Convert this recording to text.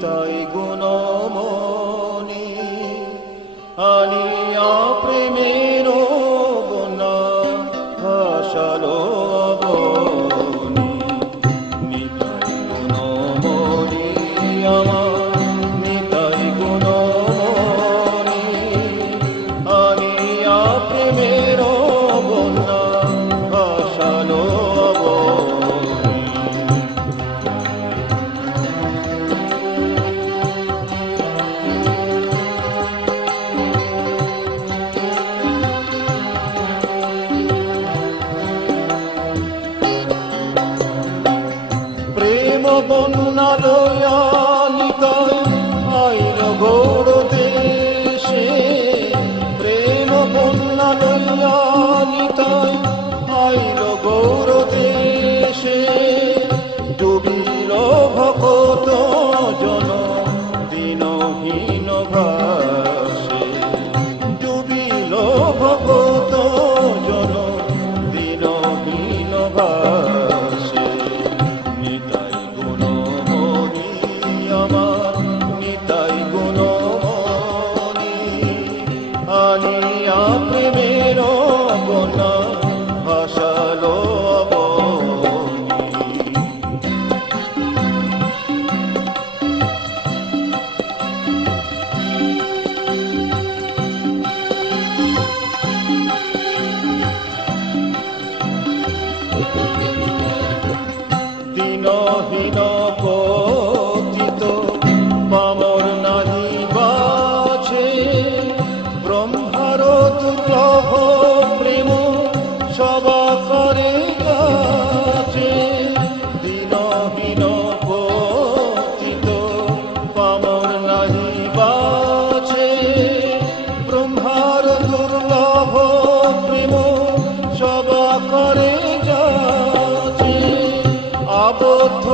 নিতাই গুণমণি আনিয়া প্রেমের বন্যা ভাসালো অবনী। নিতাই গুণমণি আমার নিতাই গুণমণি আনিয়া প্রেমের বন্যা ভাসালো অবনী। প্রেম বন্যা লয়া নিতাই আইল গৌর দেশে। প্রেম বন্যা লয়া নিতাই আইল গৌর দেশে। ডুবিল ভকত জন দিনহীন ভাসে। ডুবিল ভকত জন দিনহীন ভাসে। নিতাই গুণমণি আমার নিতাই গুণমণি আনিয়া প্রেমের বন্যা ভাসালো অবনী। দিনহীন পতিত পামর নাহি বাছে। ব্রহ্মার দুর্লভ প্রেম সবা করে কাছে। দিনহীন পতিত পামর নাহি বাছে। ব্রহ্মার দুর্লভ প্রেম সবা করে যাচ্ছে। আবদ্ধ